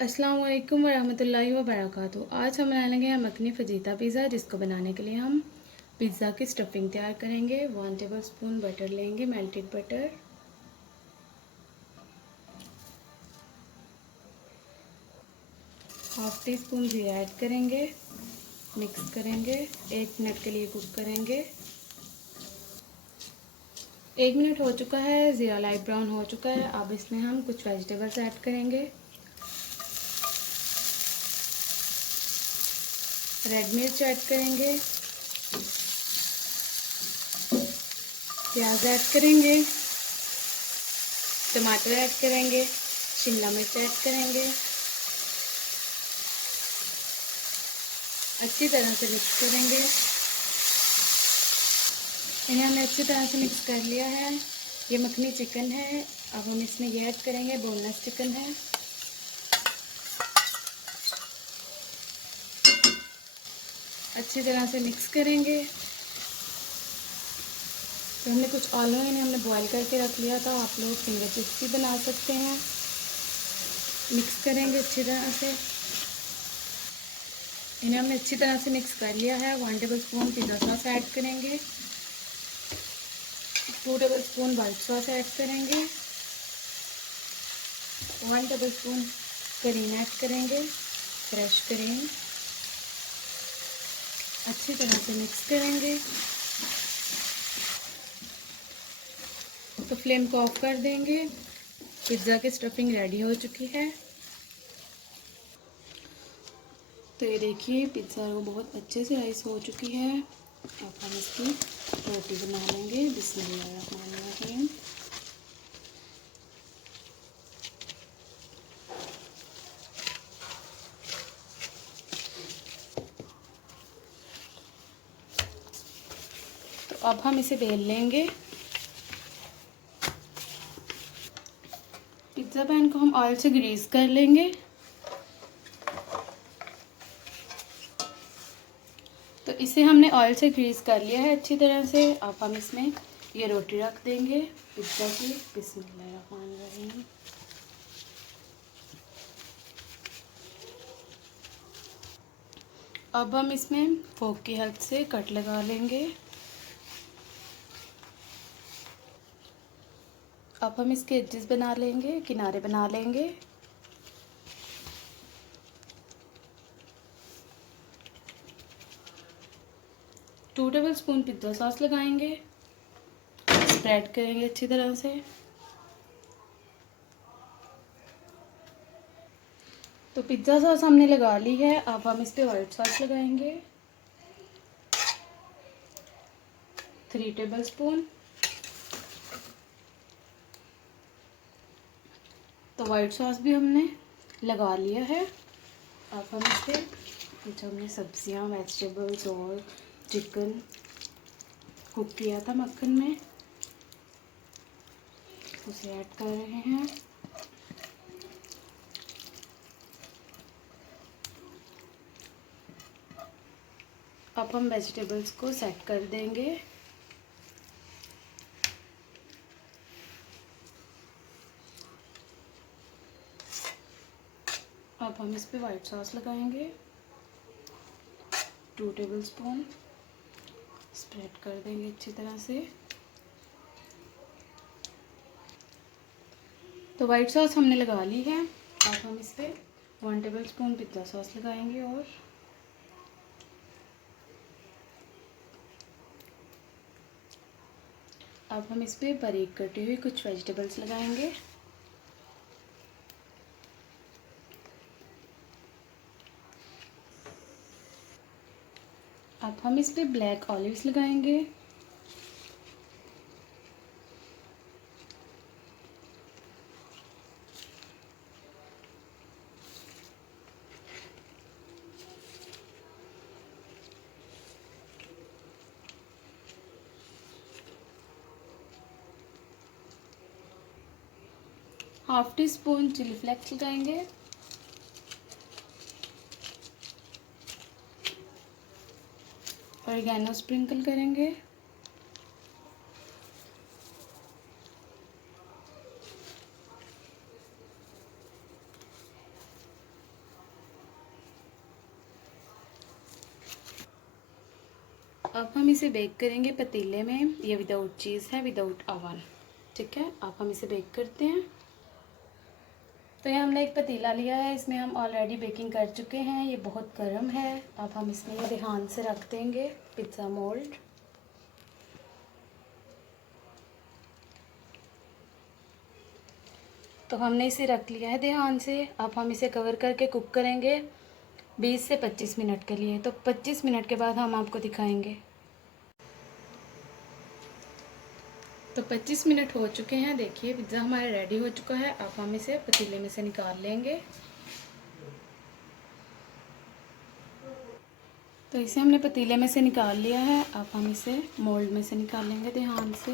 अस्सलाम वालेकुम वरहमतुल्लाहि वबरकातुहू। आज हम बनाएंगे मखनी फजीता पिज़्ज़ा, जिसको बनाने के लिए हम पिज़्ज़ा की स्टफिंग तैयार करेंगे। 1 टेबलस्पून बटर लेंगे, melted butter. Half tea spoon जीरा ऐड करेंगे, मिक्स करेंगे, 1 मिनट के लिए कुक करेंगे। 1 मिनट हो चुका है, ज़ीरा लाइट ब्राउन हो चुका है। अब इसमें हम कुछ वेजिटेबल्स ऐड करेंगे। रेड मिर्च ऐड करेंगे, प्याज ऐड करेंगे, टमाटर ऐड करेंगे, शिमला मिर्च ऐड करेंगे। अच्छी तरह से मिक्स करेंगे। इन्हें हमने अच्छी तरह से मिक्स कर लिया है। ये मखनी चिकन है। अब हम इसमें ये ऐड करेंगे, बोनलेस चिकन है। अच्छी तरह से मिक्स करेंगे। तो हमने कुछ आलू इन्हें हमने बॉईल करके रख लिया था, आप लोग फिंगर चिप्स भी बना सकते हैं। मिक्स करेंगे अच्छी तरह से। इन्हें हमने अच्छी तरह से मिक्स कर लिया है। 1 टेबलस्पून पिज़्ज़ा सॉस ऐड करेंगे, 2 टेबलस्पून वाइट सॉस ऐड करेंगे, 1 टेबलस्पून करीम ऐड करेंगे, फ्रेश करीम। अच्छी तरह से मिक्स करेंगे। तो फ्लेम को ऑफ कर देंगे। पिज़्ज़ा की स्टफिंग रेडी हो चुकी है। तो ये देखिए, पिज़्ज़ा वो बहुत अच्छे से राइस हो चुकी है। अब हम इसकी रोटी बना लेंगे। बिस्मिल्लाहिर्रहमानिर्रहीम। तो अब हम इसे बेल लेंगे। पिज़्ज़ा पैन को हम ऑयल से ग्रीस कर लेंगे। तो इसे हमने ऑयल से ग्रीस कर लिया है अच्छी तरह से। अब हम इसमें ये रोटी रख देंगे पिज़्ज़ा की। बिस्मिल्लाहिर्रहमानिर्रहीम। अब हम इसमें फोक की हेल्प से कट लगा लेंगे। अब हम इसके एजेस बना लेंगे, किनारे बना लेंगे। टू टेबलस्पून पिज़्ज़ा सॉस लगाएंगे, स्प्रेड करेंगे अच्छी तरह से। तो पिज़्ज़ा सॉस हमने लगा ली है। अब हम इस पर वाइट सॉस लगाएंगे, 3 टेबलस्पून। तो वाइट सॉस भी हमने लगा लिया है। अब हम इस पर जो हमने सब्जियां, वेजिटेबल्स और चिकन कुक किया था मक्खन में, उसे ऐड कर रहे हैं। अब हम वेजिटेबल्स को सेट कर देंगे। अब हम इस पे वाइट सॉस लगाएंगे, 2 टेबलस्पून। स्प्रेड कर देंगे अच्छी तरह से। तो वाइट सॉस हमने लगा ली है। अब हम इस पे 1 टेबलस्पून पिज़्ज़ा सॉस लगाएंगे और अब हम इस पे बारीक कटी हुई कुछ वेजिटेबल्स लगाएंगे। अब हम इस पे ब्लैक ऑलिव्स लगाएंगे। Half teaspoon chili flakes लगाएंगे। ऑरिगेनो स्प्रिंकल करेंगे। अब हम इसे बेक करेंगे पतीले में। ये विदाउट चीज़ है, विदाउट ओवन। ठीक है, अब हम इसे बेक करते हैं। तो ये हमने एक पतीला लिया है, इसमें हम ऑलरेडी बेकिंग कर चुके हैं। ये बहुत गर्म है। अब हम इसमें ये ध्यान से रख देंगे पिज़्ज़ा मोल्ड। तो हमने इसे रख लिया है ध्यान से। अब हम इसे कवर करके कुक करेंगे 20 से 25 मिनट के लिए। तो 25 मिनट के बाद हम आपको दिखाएंगे। तो 25 मिनट हो चुके हैं। देखिए पिज़्ज़ा हमारा रेडी हो चुका है। अब हम इसे पतीले में से निकाल लेंगे। तो इसे हमने पतीले में से निकाल लिया है। अब हम इसे मोल्ड में से निकाल लेंगे ध्यान से।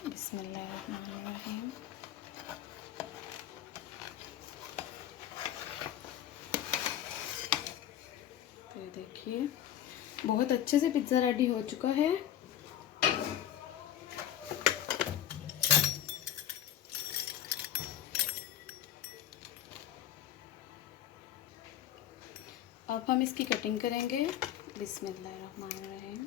बिस्मिल्लाहिर्रहमानिर्रहीम। तो ये देखिए बहुत अच्छे से पिज़्ज़ा रेडी हो चुका है। अब हम इसकी कटिंग करेंगे। बिस्मिल्लाहिर्रहमानिर्रहीम।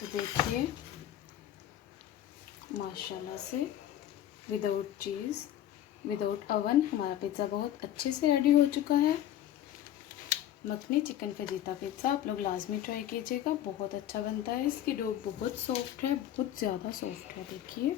तो देखिए माशाल्लाह से विदाउट चीज़, विदाउट ओवन हमारा पिज़्ज़ा बहुत अच्छे से रेडी हो चुका है। मखनी चिकन फजीता पिज़्ज़ा आप लोग लाजमी ट्राई कीजिएगा, बहुत अच्छा बनता है। इसकी डो बहुत सॉफ्ट है, बहुत ज़्यादा सॉफ्ट है। देखिए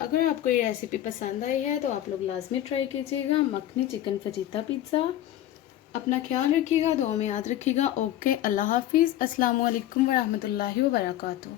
अगर आपको ये रेसिपी पसंद आई है तो आप लोग लाजमी ट्राई कीजिएगा मखनी चिकन फजीता पिज़्ज़ा। अपना ख्याल रखिएगा, दुआ में याद रखिएगा। ओके, अल्लाह हाफिज़। अस्सलामु अलैकुम व रहमतुल्लाहि व बरकातुहू।